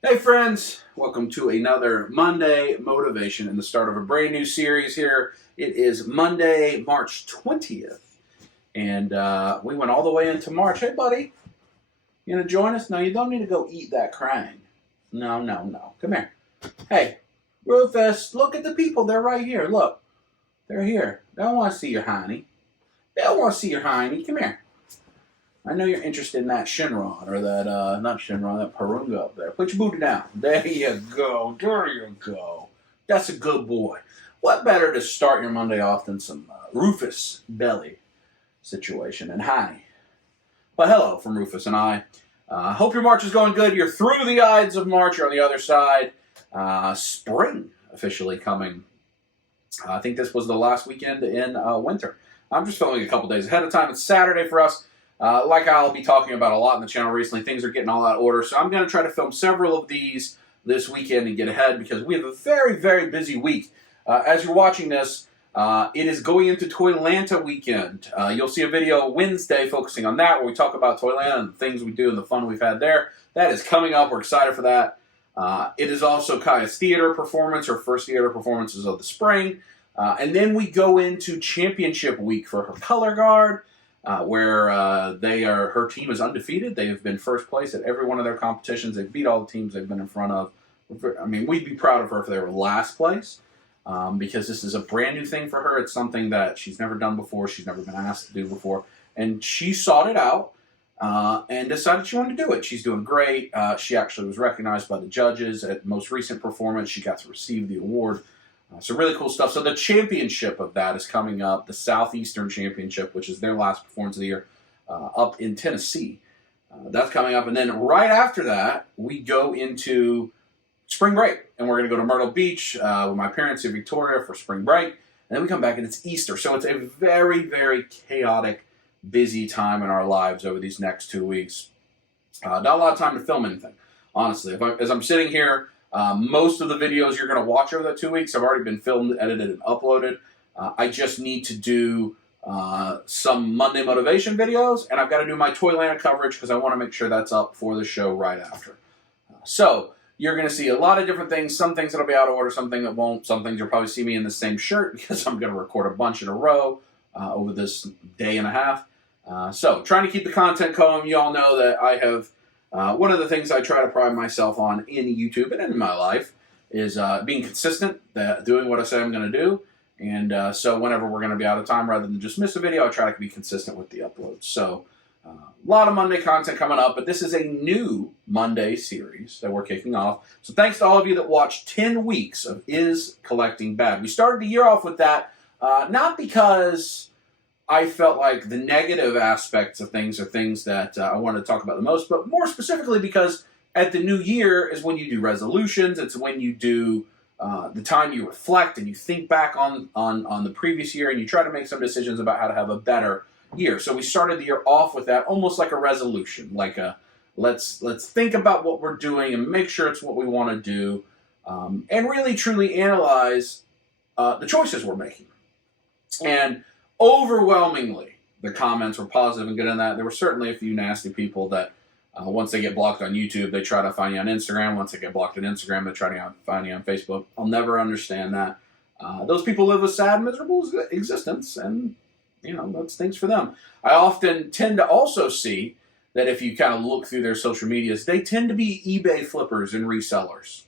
Hey friends, welcome to another Monday Motivation and the start of a brand new series here. It is Monday, March 20th, and we went all the way into March. Hey buddy, you gonna join us? No, you don't need to go eat that crane. No. Come here. Hey, Rufus, look at the people. They're right here. Look, they're here. They don't want to see your hiney. They don't want to see your hiney. Come here. I know you're interested in that Shinron, or that, not Shinron, that Parunga up there. Put your booty down. There you go. There you go. That's a good boy. What better to start your Monday off than some Rufus belly situation? And hi. Well, hello from Rufus and I. Hope your March is going good. You're through the Ides of March. You're on the other side. Spring officially coming. I think this was the last weekend in winter. I'm just filming a couple days ahead of time. It's Saturday for us. Like I'll be talking about a lot in the channel recently, things are getting all out of order. So I'm going to try to film several of these this weekend and get ahead because we have a very, very busy week. As you're watching this, it is going into Toylanta weekend. You'll see a video Wednesday focusing on that where we talk about Toylanta and the things we do and the fun we've had there. That is coming up. We're excited for that. It is also Kaya's theater performance, her first theater performances of the spring. And then we go into championship week for her color guard. Where her team is undefeated. They have been first place at every one of their competitions. They've beat all the teams they've been in front of. I mean, we'd be proud of her if they were last place because this is a brand new thing for her. It's something that she's never done before. She's never been asked to do before. And she sought it out and decided she wanted to do it. She's doing great. She actually was recognized by the judges at the most recent performance. She got to receive the award. So really cool stuff. So the championship of that is coming up, the Southeastern Championship, which is their last performance of the year, up in Tennessee. That's coming up. And then right after that, we go into spring break. And we're going to go to Myrtle Beach with my parents in Victoria for spring break. And then we come back and it's Easter. So it's a very, very chaotic, busy time in our lives over these next 2 weeks. Not a lot of time to film anything, honestly. As I'm sitting here, most of the videos you're going to watch over the 2 weeks have already been filmed, edited, and uploaded. I just need to do some Monday motivation videos, and I've got to do my Toylanta coverage because I want to make sure that's up for the show right after. So you're going to see a lot of different things. Some things that'll be out of order, some things that won't. Some things you'll probably see me in the same shirt because I'm going to record a bunch in a row over this day and a half. So trying to keep the content going. You all know that I have... one of the things I try to pride myself on in YouTube and in my life is being consistent, doing what I say I'm going to do. And so whenever we're going to be out of time, rather than just miss a video, I try to be consistent with the uploads. So a lot of Monday content coming up, but this is a new Monday series that we're kicking off. So thanks to all of you that watched 10 weeks of Is Collecting Bad? We started the year off with that, not because I felt like the negative aspects of things are things that I wanted to talk about the most, but more specifically because at the new year is when you do resolutions. It's when you do the time you reflect and you think back on the previous year and you try to make some decisions about how to have a better year. So we started the year off with that, almost like a resolution, like a let's think about what we're doing and make sure it's what we want to do, and really truly analyze the choices we're making. And overwhelmingly, the comments were positive and good on that. There were certainly a few nasty people that once they get blocked on YouTube, they try to find you on Instagram. Once they get blocked on Instagram, they try to find you on Facebook. I'll never understand that. Those people live a sad, miserable existence, and that's things for them. I often tend to also see that if you kind of look through their social medias, they tend to be eBay flippers and resellers.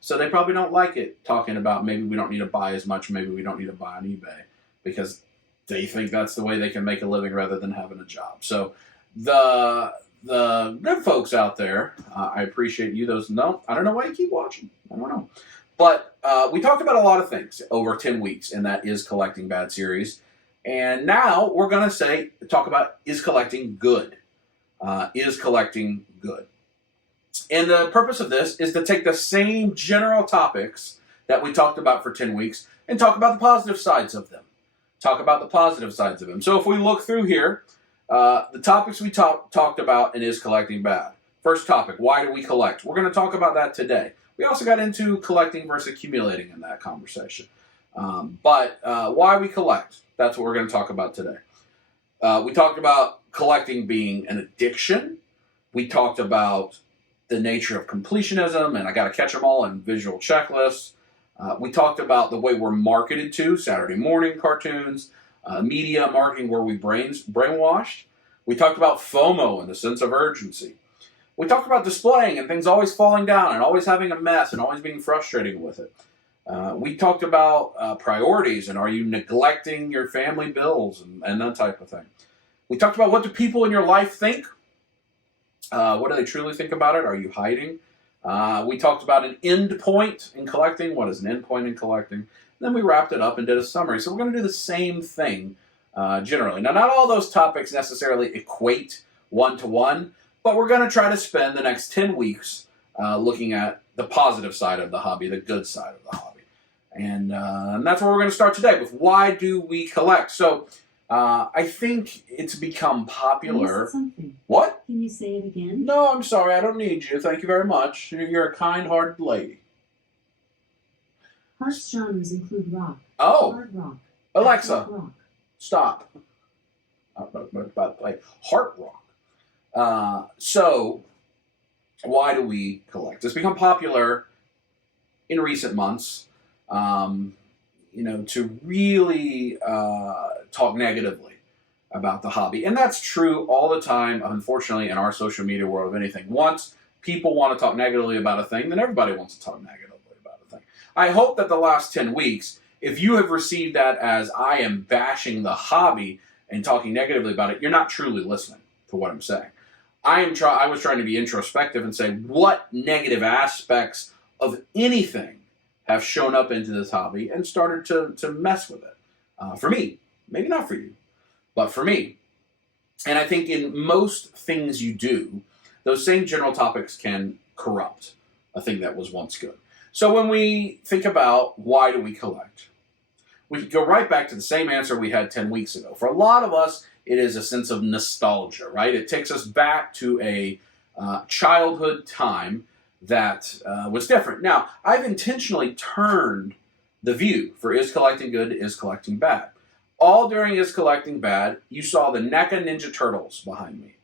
So they probably don't like it talking about maybe we don't need to buy as much, maybe we don't need to buy on eBay, because they think that's the way they can make a living rather than having a job. So the good folks out there, I appreciate you. Those no, I don't know why you keep watching. I don't know. But we talked about a lot of things over 10 weeks, and that Is Collecting Bad series. And now we're going to talk about Is Collecting Good. Is Collecting Good. And the purpose of this is to take the same general topics that we talked about for 10 weeks and talk about the positive sides of them. Talk about the positive sides of them. So if we look through here, the topics we talked about in Is Collecting Bad. First topic, why do we collect? We're going to talk about that today. We also got into collecting versus accumulating in that conversation. But why we collect, that's what we're going to talk about today. We talked about collecting being an addiction. We talked about the nature of completionism, and I got to catch them all in visual checklists. We talked about the way we're marketed to, Saturday morning cartoons, media marketing where we brainwashed. We talked about FOMO and the sense of urgency. We talked about displaying and things always falling down and always having a mess and always being frustrating with it. We talked about priorities and are you neglecting your family bills and that type of thing. We talked about what do people in your life think? What do they truly think about it? Are you hiding? We talked about an end point in collecting. What is an end point in collecting? And then we wrapped it up and did a summary. So we're going to do the same thing generally. Now, not all those topics necessarily equate one-to-one, but we're going to try to spend the next 10 weeks looking at the positive side of the hobby, the good side of the hobby. And that's where we're going to start today with why do we collect? So I think it's become popular. Something. What? Can you say it again? No, I'm sorry. I don't need you. Thank you very much. You're a kind-hearted lady. Hart's genres include rock, Oh, hard rock, Alexa, rock. stop. About to play hard rock. So, why do we collect? It's become popular in recent months. To really talk negatively about the hobby. And that's true all the time, unfortunately, in our social media world of anything. Once people want to talk negatively about a thing, then everybody wants to talk negatively about a thing. I hope that the last 10 weeks, if you have received that as I am bashing the hobby and talking negatively about it, you're not truly listening to what I'm saying. I was trying to be introspective and say, what negative aspects of anything have shown up into this hobby and started to mess with it. For me, maybe not for you, but for me. And I think in most things you do, those same general topics can corrupt a thing that was once good. So when we think about why do we collect, we can go right back to the same answer we had 10 weeks ago. For a lot of us, it is a sense of nostalgia, right? It takes us back to a childhood time that was different. Now, I've intentionally turned the view for Is Collecting Good, Is Collecting Bad. All during Is Collecting Bad, you saw the NECA Ninja Turtles behind me.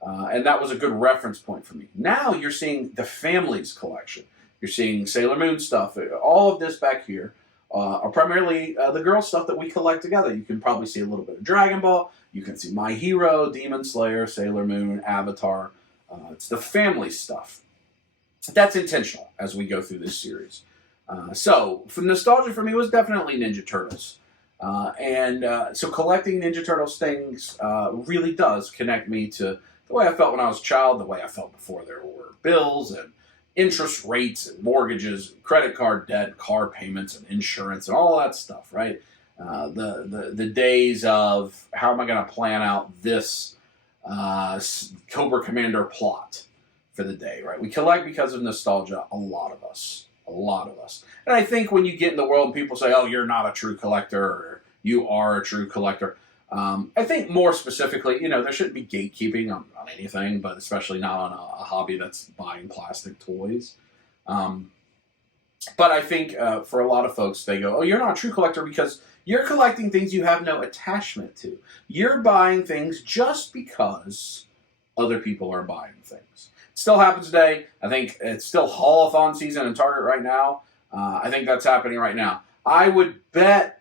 And that was a good reference point for me. Now you're seeing the family's collection. You're seeing Sailor Moon stuff. All of this back here are primarily the girl stuff that we collect together. You can probably see a little bit of Dragon Ball. You can see My Hero, Demon Slayer, Sailor Moon, Avatar. It's the family stuff. That's intentional as we go through this series. So, for nostalgia for me was definitely Ninja Turtles. So collecting Ninja Turtles things really does connect me to the way I felt when I was a child, the way I felt before there were bills and interest rates and mortgages, credit card debt, car payments and insurance and all that stuff, right? The days of how am I going to plan out this Cobra Commander plot for the day, right? We collect because of nostalgia, a lot of us. And I think when you get in the world and people say, oh, you're not a true collector, or you are a true collector, I think more specifically, there shouldn't be gatekeeping on anything, but especially not on a hobby that's buying plastic toys. But I think for a lot of folks, they go, oh, you're not a true collector because you're collecting things you have no attachment to. You're buying things just because other people are buying things. Still happens today. I think it's still haul-a-thon season in Target right now. I think that's happening right now. I would bet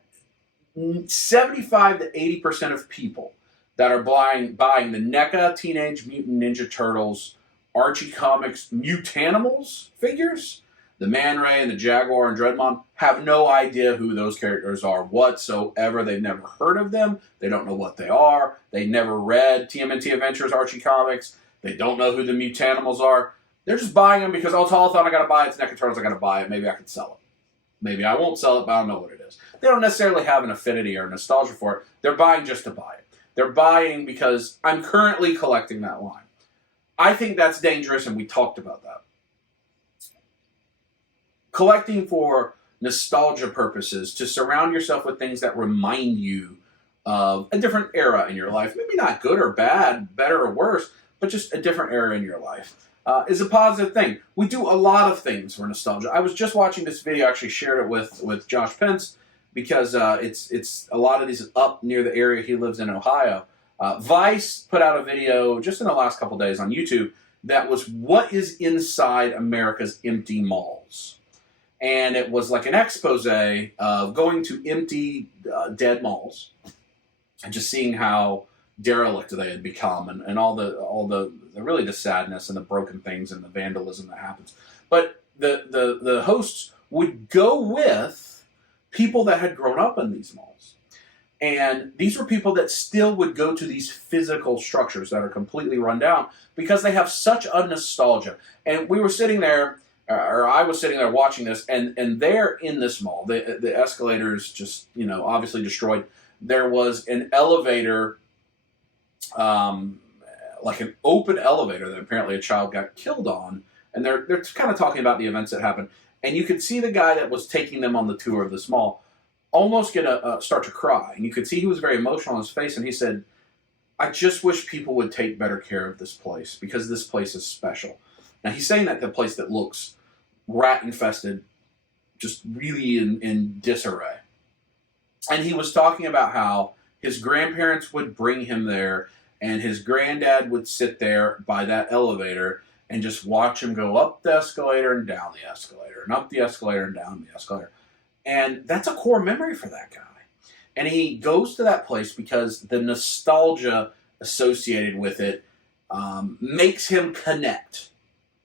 75 to 80% of people that are buying the NECA Teenage Mutant Ninja Turtles Archie Comics Mutanimals figures, the Man Ray and the Jaguar and Dreadmon, have no idea who those characters are whatsoever. They've never heard of them. They don't know what they are. They never read TMNT Adventures Archie Comics. They don't know who the Mutanimals are. They're just buying them because, oh, it's Haul-a-thon, I got to buy it. It's NECA Turtles, I got to buy it. Maybe I can sell it. Maybe I won't sell it, but I don't know what it is. They don't necessarily have an affinity or nostalgia for it. They're buying just to buy it. They're buying because I'm currently collecting that line. I think that's dangerous, and we talked about that. Collecting for nostalgia purposes, to surround yourself with things that remind you of a different era in your life, maybe not good or bad, better or worse, but just a different era in your life, is a positive thing. We do a lot of things for nostalgia. I was just watching this video, actually shared it with Josh Pence, because it's a lot of these up near the area he lives in Ohio. Vice put out a video just in the last couple days on YouTube that was what is inside America's empty malls. And it was like an expose of going to empty, dead malls and just seeing how derelict they had become, and all the really the sadness and the broken things and the vandalism that happens. But the hosts would go with people that had grown up in these malls. And these were people that still would go to these physical structures that are completely run down because they have such a nostalgia. And we were sitting there, or I was sitting there watching this, and there in this mall, the escalators just, obviously destroyed. There was an elevator, like an open elevator that apparently a child got killed on. And they're kind of talking about the events that happened. And you could see the guy that was taking them on the tour of this mall almost start to cry. And you could see he was very emotional on his face. And he said, I just wish people would take better care of this place because this place is special. Now, he's saying that the place that looks rat-infested, just really in disarray. And he was talking about how his grandparents would bring him there, and his granddad would sit there by that elevator and just watch him go up the escalator and down the escalator, and up the escalator and down the escalator. And that's a core memory for that guy. And he goes to that place because the nostalgia associated with it makes him connect,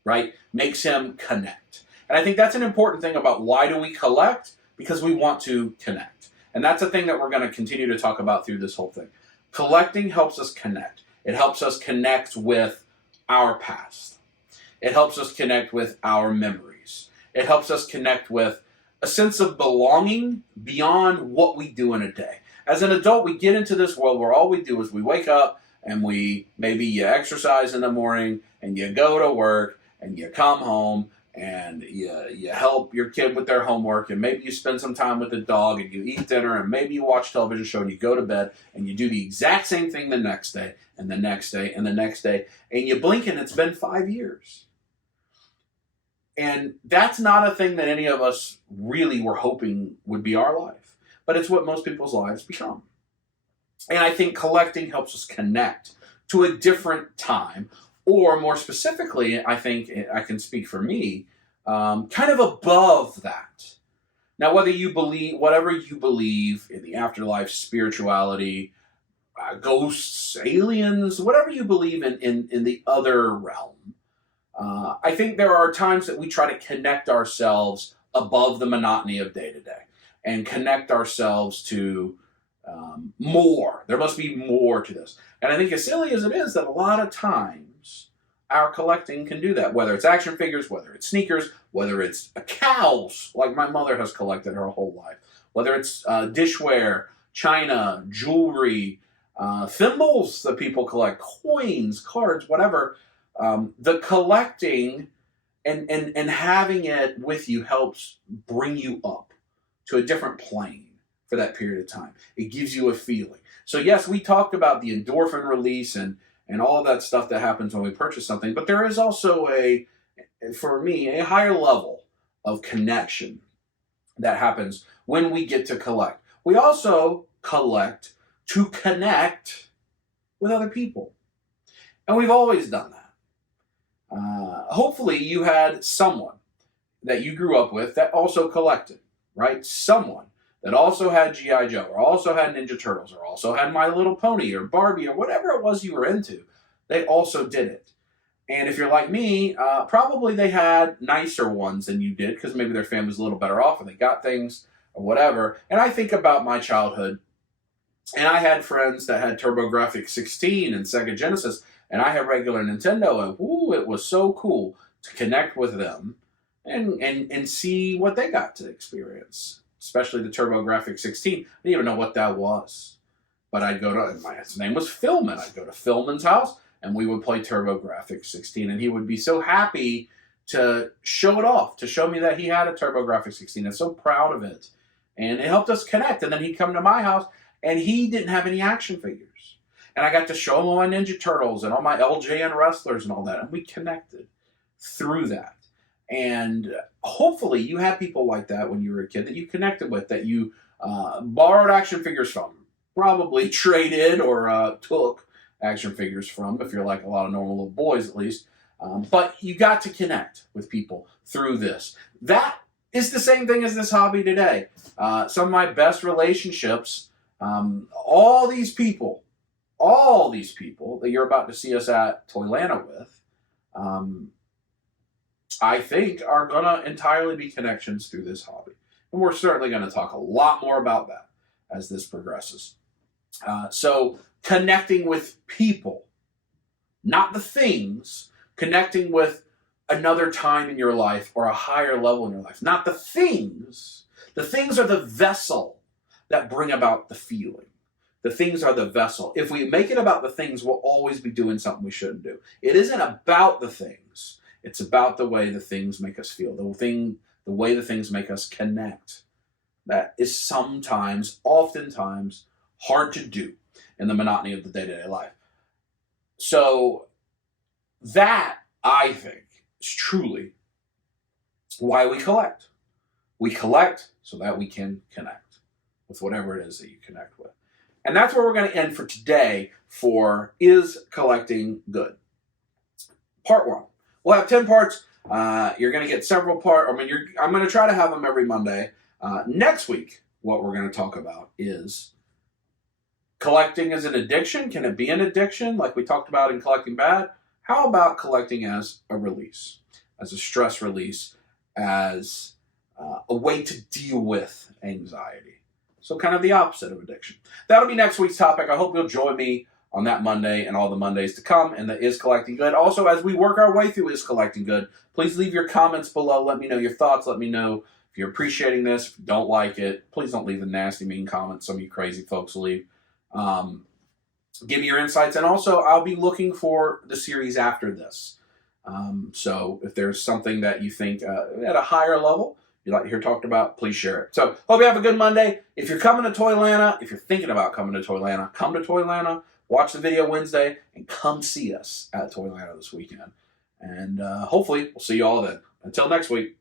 right? Makes him connect. And I think that's an important thing about why do we collect? Because we want to connect. And that's a thing that we're going to continue to talk about through this whole thing. Collecting helps us connect. It helps us connect with our past. It helps us connect with our memories. It helps us connect with a sense of belonging beyond what we do in a day. As an adult, we get into this world where all we do is we wake up and maybe you exercise in the morning and you go to work and you come home and you help your kid with their homework, and maybe you spend some time with the dog, and you eat dinner, and maybe you watch a television show, and you go to bed, and you do the exact same thing the next day, and the next day, and the next day, and you blink and it's been 5 years. And that's not a thing that any of us really were hoping would be our life, but it's what most people's lives become. And I think collecting helps us connect to a different time, or more specifically, I think I can speak for me, kind of above that. Now, whatever you believe in the afterlife, spirituality, ghosts, aliens, whatever you believe in the other realm, I think there are times that we try to connect ourselves above the monotony of day to day and connect ourselves to more. There must be more to this. And I think as silly as it is, that a lot of times our collecting can do that, whether it's action figures, whether it's sneakers, whether it's cows, like my mother has collected her whole life, whether it's dishware, china, jewelry, thimbles that people collect, coins, cards, whatever. The collecting and having it with you helps bring you up to a different plane for that period of time. It gives you a feeling. So yes, we talked about the endorphin release and all of that stuff that happens when we purchase something, but there is also for me, a higher level of connection that happens when we get to collect. We also collect to connect with other people. And we've always done that. Hopefully you had someone that you grew up with that also collected, right? Someone that also had G.I. Joe, or also had Ninja Turtles, or also had My Little Pony, or Barbie, or whatever it was you were into. They also did it. And if you're like me, probably they had nicer ones than you did, because maybe their family's a little better off, and they got things, or whatever. And I think about my childhood, and I had friends that had TurboGrafx-16 and Sega Genesis, and I had regular Nintendo, and it was so cool to connect with them and see what they got to experience. Especially the TurboGrafx-16. I didn't even know what that was. But I'd go to, his name was Philman. I'd go to Philman's house, and we would play TurboGrafx-16. And he would be so happy to show it off, to show me that he had a TurboGrafx-16. And so proud of it. And it helped us connect. And then he'd come to my house, and he didn't have any action figures. And I got to show him all my Ninja Turtles and all my LJN wrestlers and all that. And we connected through that. And hopefully you had people like that when you were a kid that you connected with, that you borrowed action figures from, probably traded or took action figures from, if you're like a lot of normal little boys at least. But you got to connect with people through this. That is the same thing as this hobby today. Some of my best relationships, all these people that you're about to see us at Toylanta with, I think are going to entirely be connections through this hobby. And we're certainly going to talk a lot more about that as this progresses. So connecting with people, not the things, connecting with another time in your life or a higher level in your life, not the things. The things are the vessel that bring about the feeling. The things are the vessel. If we make it about the things, we'll always be doing something we shouldn't do. It isn't about the things. It's about the way the things make us feel, the way the things make us connect. That is oftentimes, hard to do in the monotony of the day-to-day life. So that, I think, is truly why we collect. We collect so that we can connect with whatever it is that you connect with. And that's where we're going to end for today for Is Collecting Good? Part 1. We'll have 10 parts. You're going to get several parts. I'm going to try to have them every Monday. Next week, what we're going to talk about is collecting as an addiction. Can it be an addiction like we talked about in Collecting Bad? How about collecting as a release, as a stress release, as a way to deal with anxiety? So kind of the opposite of addiction. That'll be next week's topic. I hope you'll join me on that Monday and all the Mondays to come and the Is Collecting Good. Also, as we work our way through Is Collecting Good, please leave your comments below. Let me know your thoughts. Let me know if you're appreciating this. If you don't like it, please don't leave the nasty, mean comments some of you crazy folks will leave. Give me your insights. And also, I'll be looking for the series after this. So if there's something that you think at a higher level you'd like to hear talked about, please share it. So hope you have a good Monday. If you're coming to Toylanta, if you're thinking about coming to Toylanta, come to Toylanta, watch the video Wednesday, and come see us at Toylanta this weekend. And hopefully we'll see you all then. Until next week.